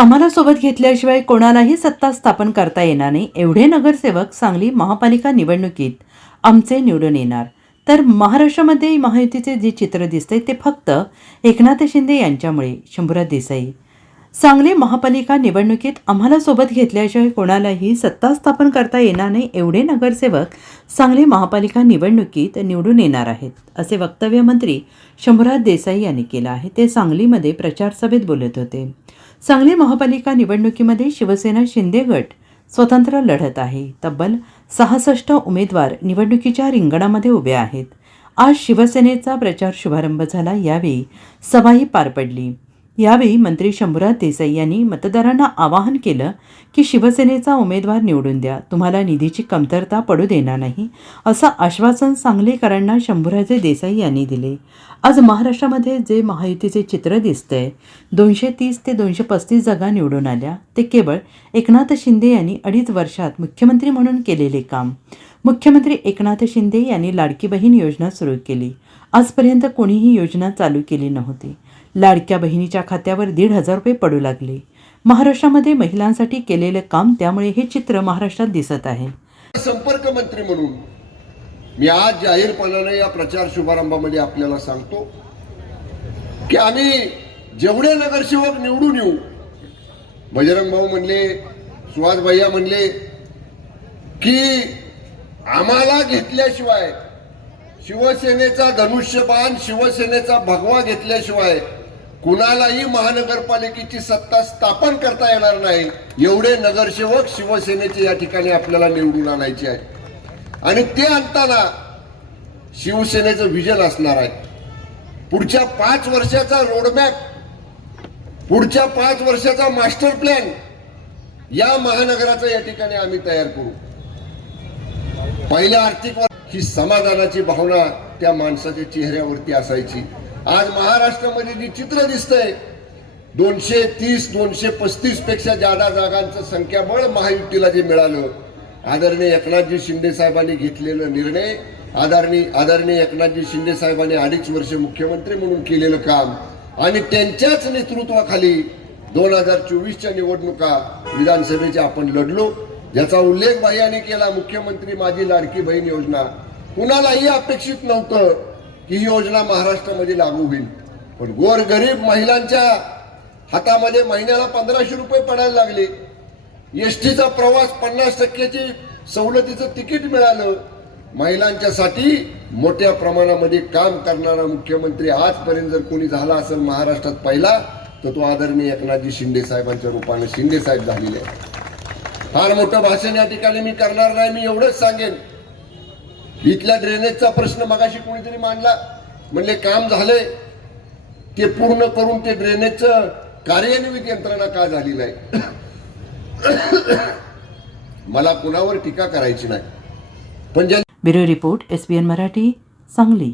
आम्हाला सोबत घेतल्याशिवाय कोणालाही सत्ता स्थापन करता येणार नाही, एवढे नगरसेवक सांगली महापालिका निवडणुकीत आमचे निवडून येणार. तर महाराष्ट्रामध्ये महायुतीचे जे चित्र दिसते ते फक्त एकनाथ शिंदे यांच्यामुळे. शंभूराज देसाई, सांगली महापालिका निवडणुकीत आम्हाला सोबत घेतल्याशिवाय कोणालाही सत्ता स्थापन करता येणार नाही, एवढे नगरसेवक सांगली महापालिका निवडणुकीत निवडून येणार आहेत, असे वक्तव्य मंत्री शंभूराज देसाई यांनी केलं आहे. ते सांगलीमध्ये प्रचार सभेत बोलत होते. सांगली महापालिका निवडणुकीमध्ये शिवसेना शिंदे गट स्वतंत्र लढत आहे. तब्बल 66 उमेदवार निवडणुकीच्या रिंगणामध्ये उभे आहेत. आज शिवसेनेचा प्रचार शुभारंभ झाला. यावेळी सभाही पार पडली. यावेळी मंत्री शंभूराज देसाई यांनी मतदारांना आवाहन केलं की शिवसेनेचा उमेदवार निवडून द्या, तुम्हाला निधीची कमतरता पडू देणार नाही, असं आश्वासन सांगलीकरांना शंभूराज देसाई यांनी दिले. आज महाराष्ट्रामध्ये जे महायुतीचे चित्र दिसतंय, 230 ते 235 जागा निवडून आल्या, ते केवळ एकनाथ शिंदे यांनी 2.5 वर्षात मुख्यमंत्री म्हणून केलेले काम. मुख्यमंत्री एकनाथ शिंदे यांनी लाडकी बहीण योजना सुरू केली. आजपर्यंत कोणीही योजना चालू केली नव्हती. लाडक्या बहिणीच्या खात्यावर 1,500 रुपये पडू लागले. महाराष्ट्रामध्ये महिलांसाठी केलेले काम, त्यामुळे हे चित्र महाराष्ट्रात दिसत आहे. संपर्क मंत्री म्हणून मी आज जाहीरपणाने या प्रचार शुभारंभामध्ये आपल्याला सांगतो की आम्ही जेवढे नगरसेवक निवडून येऊ, बजरंग भाऊ म्हणले, सुहास भैया म्हणले की आम्हाला घेतल्याशिवाय, शिवसेनेचा धनुष्यबाण, शिवसेनेचा भगवा घेतल्याशिवाय कुणालाही महानगरपालिकेची सत्ता स्थापन करता येणार नाही, एवढे नगरसेवक शिवसेनेचे या ठिकाणी आपल्याला निवडून आणायचे आहे. आणि ते आणताना शिवसेनेचं विजन असणार आहे. पुढच्या 5 वर्षाचा रोडमॅप, पुढच्या 5 वर्षाचा मास्टर प्लॅन या महानगराचा या ठिकाणी आम्ही तयार करू. पहिल्या आर्थिक ही समाधानाची भावना त्या माणसाच्या चेहऱ्यावरती असायची. आज महाराष्ट्रामध्ये जी चित्र दिसतंय, 230-235 पेक्षा जादा जागांचं संख्याबळ महायुतीला जे मिळालं, आदरणीय एकनाथजी शिंदे साहेबांनी घेतलेलं निर्णय, आदरणीय एकनाथजी शिंदे साहेबांनी 2.5 वर्ष मुख्यमंत्री म्हणून केलेलं काम आणि त्यांच्याच नेतृत्वाखाली 2024च्या निवडणुका विधानसभेच्या आपण लढलो, ज्याचा उल्लेख भाईयांनी केला. मुख्यमंत्री माझी लाडकी बहीण योजना कुणालाही अपेक्षित नव्हतं की ही योजना महाराष्ट्रामध्ये लागू होईल, पण गोरगरीब महिलांच्या हातामध्ये महिन्याला 1500 रुपये पडायला लागले. एसटीचा प्रवास 50% सवलतीचं तिकीट मिळालं. महिलांच्यासाठी मोठ्या प्रमाणामध्ये काम करणारा मुख्यमंत्री आजपर्यंत जर कोणी झाला असेल महाराष्ट्रात पहिला, तर तो आदरणीय एकनाथजी शिंदे साहेबांच्या रूपाने शिंदे साहेब झालेले आहे. फार मोठं भाषण या ठिकाणी मी करणार नाही. मी एवढंच सांगेन, इथल्या ड्रेनेजचा प्रश्न मगाशी कोणीतरी मांडला, म्हणले काम झाले, ते पूर्ण करून ते ड्रेनेजचं कार्यान्वित यंत्रणा का झाली नाही. मला कुणावर टीका करायची नाही, पण bureau report, SBN Marathi, Sangli.